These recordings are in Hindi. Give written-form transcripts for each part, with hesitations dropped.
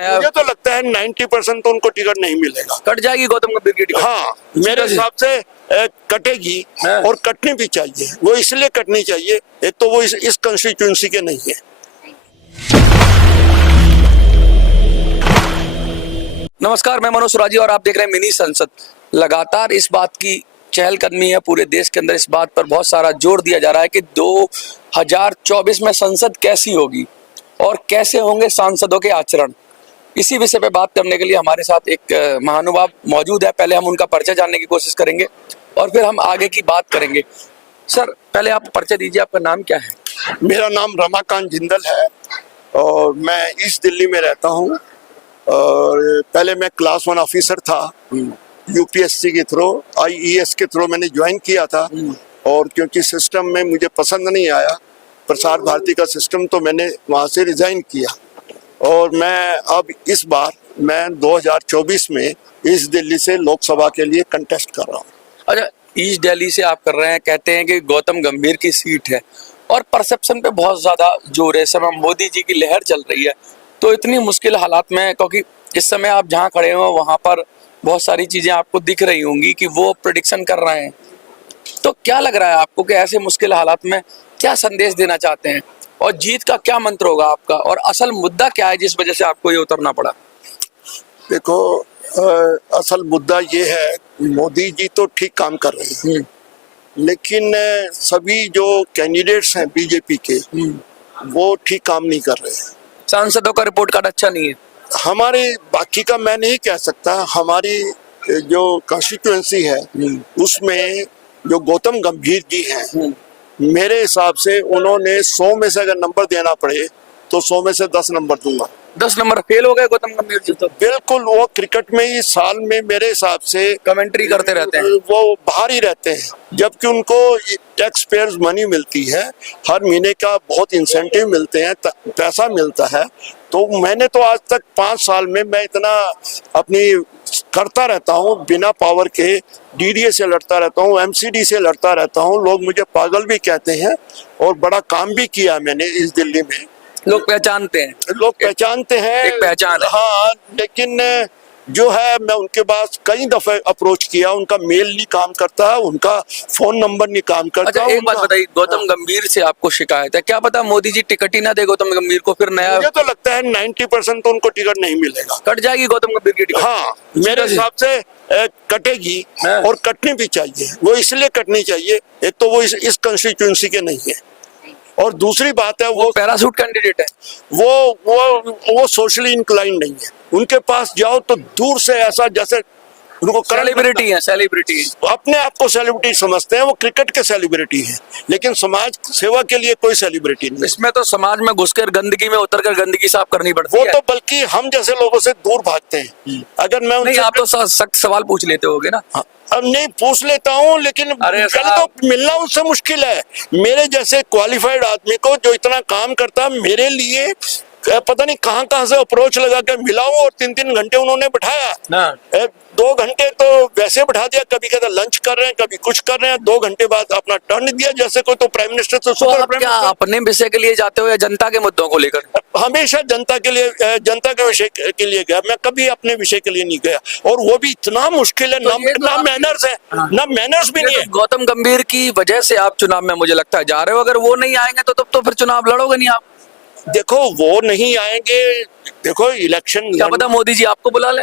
मुझे तो लगता है 90% तो उनको टिकट नहीं मिलेगा। कट जाएगी गौतम गंभीर की टिकट? हाँ, मेरे हिसाब से कटेगी हाँ। और कटनी भी चाहिए। वो इसलिए कटनी चाहिए, एक तो वो इस कंस्टिट्यूंसी के नहीं है। नमस्कार, मैं मनोज सुराजी और आप देख रहे हैं मिनी संसद। लगातार इस बात की चहलकदमी है पूरे देश के अंदर, इस बात पर बहुत सारा जोर दिया जा रहा है कि 2024 में संसद कैसी होगी और कैसे होंगे सांसदों के आचरण। इसी विषय पे बात करने के लिए हमारे साथ एक महानुभाव मौजूद है। पहले हम उनका परिचय जानने की कोशिश करेंगे और फिर हम आगे की बात करेंगे। सर, पहले आप परिचय दीजिए, आपका नाम क्या है? मेरा नाम रमाकांत जिंदल है और मैं ईस्ट दिल्ली में रहता हूँ। और पहले मैं क्लास 1 ऑफिसर था, यूपीएससी के थ्रू, आईईएस के थ्रू मैंने ज्वाइन किया था। और क्योंकि सिस्टम में मुझे पसंद नहीं आया प्रसार भारती का सिस्टम, तो मैंने वहाँ से रिजाइन किया। और मैं अब इस बार मैं 2024 में ईस्ट दिल्ली से लोकसभा के लिए कंटेस्ट कर रहा हूँ। अच्छा, ईस्ट दिल्ली से आप कर रहे हैं, कहते हैं कि गौतम गंभीर की सीट है और परसेप्शन पे बहुत ज्यादा जोर है। इस समय मोदी जी की लहर चल रही है, तो इतनी मुश्किल हालात में, क्योंकि इस समय आप जहाँ खड़े हो वहां पर बहुत सारी चीजें आपको दिख रही होंगी कि वो प्रेडिक्शन कर रहे हैं, तो क्या लग रहा है आपको कि ऐसे मुश्किल हालात में क्या संदेश देना चाहते हैं और जीत का क्या मंत्र होगा आपका, और असल मुद्दा क्या है जिस वजह से आपको ये उतरना पड़ा? देखो, असल मुद्दा ये है, मोदी जी तो ठीक काम कर रहे हैं, लेकिन सभी जो कैंडिडेट्स हैं बीजेपी के, वो ठीक काम नहीं कर रहे हैं। सांसदों का रिपोर्ट कार्ड अच्छा नहीं है। हमारे बाकी का मैं नहीं कह सकता, हमारी जो कॉन्स्टिट्यूएंसी है उसमें जो गौतम गंभीर जी हैं, मेरे हिसाब से उन्होंने 100 में से अगर नंबर देना पड़े तो 100 में से 10 नंबर दूंगा। 10 नंबर फेल हो गए गौतम गंभीर जी तो? बिल्कुल, वो क्रिकेट में ही साल में मेरे हिसाब से कमेंट्री करते रहते हैं, वो बाहर ही रहते हैं, जबकि उनको टैक्स पेयर्स मनी मिलती है, हर महीने का बहुत इंसेंटिव मिलते हैं, पैसा मिलता है। तो मैंने तो आज तक 5 साल में मैं इतना अपनी करता रहता हूँ, बिना पावर के डीडीए से लड़ता रहता हूँ, एमसीडी से लड़ता रहता हूँ। लोग मुझे पागल भी कहते हैं और बड़ा काम भी किया मैंने इस दिल्ली में। लोग पहचानते हैं, लोग पहचानते हैं, एक पहचान है। हाँ, लेकिन जो है, मैं उनके पास कई दफे अप्रोच किया, उनका मेल नहीं काम करता, उनका फोन नंबर नहीं काम करता। अच्छा, एक बात बताइए, गौतम गंभीर से आपको शिकायत है, क्या पता मोदी जी टिकट ही ना दे गौतम गंभीर को, फिर नया? मुझे तो लगता है 90% तो उनको टिकट नहीं मिलेगा। कट जाएगी गौतम गंभीर की टिकट? हाँ, मेरे हिसाब से कटेगी हाँ। और कटनी भी चाहिए। वो इसलिए कटनी चाहिए, एक तो वो इस कंस्टिट्यूंसी के नहीं है, और दूसरी बात है वो पैराशूट कैंडिडेट है। वो सोशली इंक्लाइन नहीं है। उनके पास जाओ तो दूर से ऐसा जैसे उनको सेलिब्रिटी है, सेलिब्रिटी अपने आप को सेलिब्रिटी समझते हैं, वो क्रिकेट के सेलिब्रिटी हैं, लेकिन समाज सेवा के लिए कोई सेलिब्रिटी नहीं। इसमें तो समाज में घुसकर गंदगी में उतरकर गंदगी साफ करनी पड़ती वो है। तो बल्कि हम जैसे लोगों से दूर भागते हैं। अगर मैं नहीं, आप तो सख्त सवाल पूछ लेते होगे ना? अब नहीं पूछ लेता हूँ, लेकिन पहले तो मिलना उनसे मुश्किल है। मेरे जैसे क्वालिफाइड आदमी को जो इतना काम करता है, मेरे लिए पता नहीं कहाँ से अप्रोच लगा के मिला हूँ, और 3-3 घंटे उन्होंने बैठाया ना। 2 घंटे तो वैसे बैठा दिया, कभी कहता लंच कर रहे हैं, कभी कुछ कर रहे हैं, 2 घंटे बाद अपना टर्न दिया जैसे कोई तो प्राइम मिनिस्टर से सुपर प्राइम क्या अपने विषय के लिए जाते हो या जनता के मुद्दों को लेकर? हमेशा जनता के लिए, जनता के विषय के लिए गया, मैं कभी अपने विषय के लिए नहीं गया। और वो भी इतना मुश्किल है, ना मैनर्स है, ना मैनर्स भी नहीं है। गौतम गंभीर की वजह से आप चुनाव में मुझे लगता है जा रहे हो। अगर वो नहीं आएंगे तो तब तो फिर चुनाव लड़ोगे नहीं आप। देखो, वो नहीं आएंगे, देखो इलेक्शन, क्या पता मोदी जी आपको बुला ले।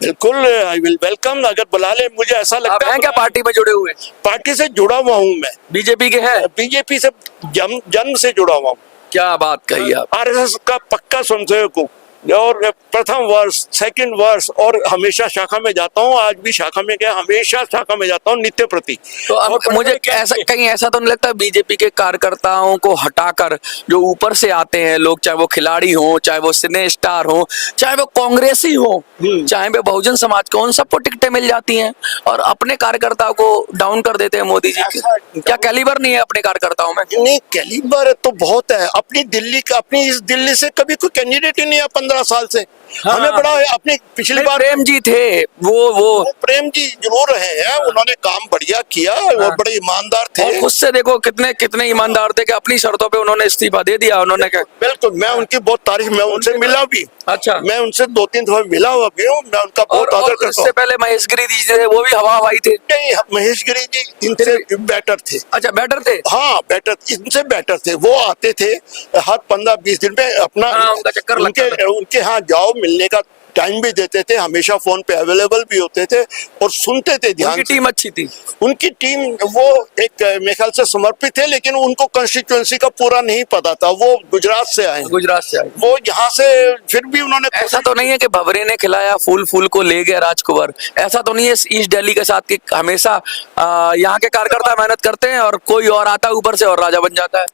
बिल्कुल, आई विल वेलकम, अगर बुला ले। मुझे ऐसा लगता है, क्या पार्टी में जुड़े हुए? पार्टी से जुड़ा हुआ हूँ मैं, बीजेपी के है? बीजेपी से जन्म से जुड़ा हुआ हूँ। क्या बात कही आप! आरएसएस का पक्का स्वयंसेवक हूँ, और प्रथम वर्ष, सेकंड वर्ष, और हमेशा शाखा में जाता हूँ। आज भी शाखा में गया, हमेशा शाखा में जाता हूँ नित्य प्रति। तो अब मुझे कहीं ऐसा तो नहीं लगता बीजेपी के कार्यकर्ताओं को हटाकर जो ऊपर से आते हैं लोग, चाहे वो खिलाड़ी हो, चाहे वो सिने स्टार हो, चाहे वो कांग्रेसी हो, चाहे वो बहुजन समाज को, उन सबको टिकटें मिल जाती हैं और अपने कार्यकर्ताओं को डाउन कर देते हैं मोदी जी के? क्या कैलिबर नहीं है अपने कार्यकर्ताओं में? नहीं, कैलिबर तो बहुत है। अपनी दिल्ली का, अपनी इस दिल्ली से कभी कोई कैंडिडेट ही नहीं है 15 साल से। हाँ, हमें बड़ा अपनी पिछली बार प्रेम जी थे वो प्रेम जी जरूर रहे हैं, उन्होंने काम बढ़िया किया, वो बड़े ईमानदार थे। और खुद से देखो कितने कितने ईमानदार थे कि अपनी शर्तों पे उन्होंने इस्तीफा दे दिया। उन्होंने क्या, बिल्कुल, मैं उनकी बहुत तारीफ, मैं उनसे मिला भी, अच्छा, मैं उनसे 2-3 दफा मिला हुआ भी हूँ, मैं उनका बहुत आदर करता इससे हूँ। पहले महेश गिरी जी थे, वो भी हवा हवाई थे। नहीं, महेश गिरी जी इनसे बेटर थे। अच्छा, बेटर थे। हाँ, बेटर, इनसे बेटर थे। वो आते थे हर 15-20 दिन में अपना, हाँ, उनका चक्कर लगता था। उनके यहाँ जाओ, मिलने का टाइम भी देते थे, हमेशा फोन पे अवेलेबल भी होते थे और सुनते थे ध्यान उनकी से। टीम अच्छी थी। उनकी टीम, वो एक मेरे ख्याल से समर्पित थे, लेकिन उनको कॉन्स्टिट्यूएंसी का पूरा नहीं पता था। वो गुजरात से आए, गुजरात से आए। वो यहाँ से फिर भी उन्होंने, ऐसा तो नहीं है कि भवरे ने खिलाया फूल फूल को ले गया राजकुमार, ऐसा तो नहीं है ईस्ट दिल्ली के साथ कि हमेशा यहाँ के कार्यकर्ता मेहनत करते हैं और कोई और आता है ऊपर से और राजा बन जाता है।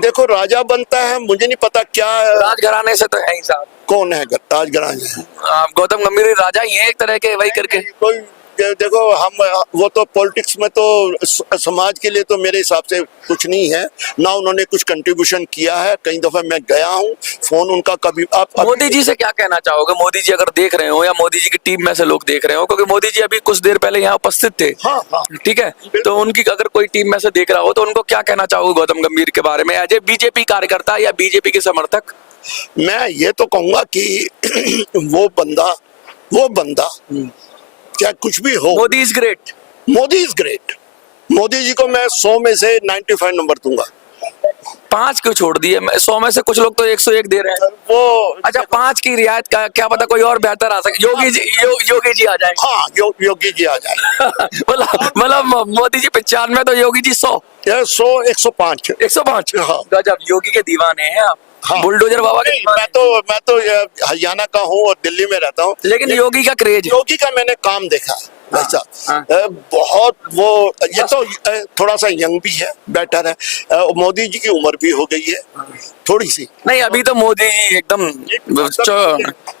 देखो राजा बनता है, मुझे नहीं पता क्या राजघराने से तो है ही साहब। कौन है राजघराने, गौतम गंभीर राजा ही है एक तरह के, वही करके। कोई देखो, हम वो तो पॉलिटिक्स में तो समाज के लिए तो मेरे हिसाब से कुछ नहीं है ना, उन्होंने कुछ कंट्रीब्यूशन किया है। कई दफा मैं गया हूँ, फोन उनका कभी आप मोदी जी से क्या कहना चाहोगे? मोदी जी अगर देख रहे हो या मोदी जी की टीम में से लोग देख रहे हो, क्योंकि मोदी जी अभी कुछ देर पहले यहाँ उपस्थित थे। हाँ हाँ, ठीक है, तो उनकी अगर कोई टीम में से देख रहा हो तो उनको क्या कहना चाहोगे गौतम गंभीर के बारे में, एज ए बीजेपी कार्यकर्ता या बीजेपी के समर्थक? मैं ये तो कहूंगा कि वो बंदा क्या कुछ भी हो, Modi is great. Modi is great. Modi ji को मैं 100 में से 95 नंबर दूंगा। 5 क्यों छोड़ दिए? 100 में से कुछ लोग तो 101 दे रहे हैं। वो अच्छा, 5 की रियायत का क्या पता कोई और बेहतर आ सके। योगी जी आ जाए। हाँ, योगी जी आ जाए। मतलब मोदी जी 95 तो योगी जी 100। 100, 105। 105। हाँ। गजब, योगी के दीवाने हैं आप। हाँ। बुलडोजर बाबा के नहीं, दीवाने। मैं तो हरियाणा का हूँ और दिल्ली में रहता हूँ, लेकिन योगी का क्रेज। योगी का मैंने काम देखा वैसा। हाँ। बहुत वो, ये तो थोड़ा सा यंग भी है, बेटर है। मोदी जी की उम्र भी हो गई है थोड़ी सी। नहीं, अभी तो मोदी जी एकदम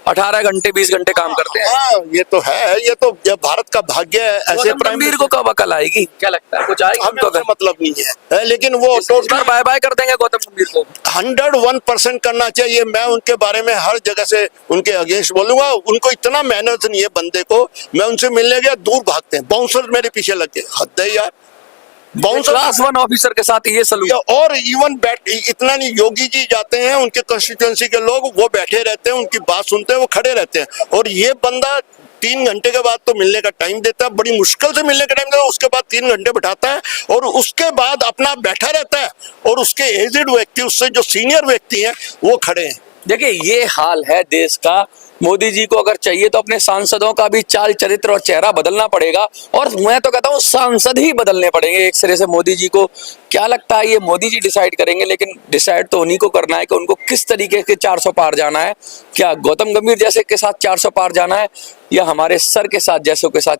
18 घंटे 20 घंटे काम करते हैं। हाँ, ये तो है, ये भारत का भाग्य है। ऐसे गौतम गंभीर को कब अकल आएगी, क्या लगता है? कुछ आएगी हमें उनको? उससे मतलब नहीं है, लेकिन वो इस बार बाय बाय कर देंगे गौतम गंभीर को। 101% करना चाहिए। मैं उनके बारे में हर जगह से उनके अगेंस्ट बोलूंगा। उनको इतना मेहनत नहीं है बंदे को। मैं उनसे मिलने गया, दूर भागते हैं, बाउंसर मेरे पीछे लग गए। हद है यार, बाउंसर। क्लास 1 ऑफिसर के साथ ये सलूक। और इवन इतना नहीं, योगी जी जाते हैं, उनके कंस्टिट्यूएंसी के लोग वो बैठे रहते हैं, उनकी बात सुनते हैं, वो खड़े रहते हैं। और ये बंदा 3 घंटे के बाद तो मिलने का टाइम देता है, बड़ी मुश्किल से मिलने का टाइम देता है, उसके बाद 3 घंटे बैठाता है और उसके बाद अपना बैठा रहता है। और उसके एजेड व्यक्ति, उससे जो सीनियर व्यक्ति हैं, वो खड़े हैं। देखिए, ये हाल है देश का। मोदी जी को अगर चाहिए तो अपने सांसदों का भी चाल चरित्र और चेहरा बदलना पड़ेगा, और मैं तो कहता हूँ सांसद ही बदलने पड़ेंगे एक सिरे से। मोदी जी को क्या लगता है, ये मोदी जी डिसाइड करेंगे, लेकिन डिसाइड तो उन्हीं को करना है कि उनको किस तरीके के 400 पार जाना है। क्या गौतम गंभीर जैसे के साथ 400 पार जाना है, या हमारे सर के साथ जैसों के साथ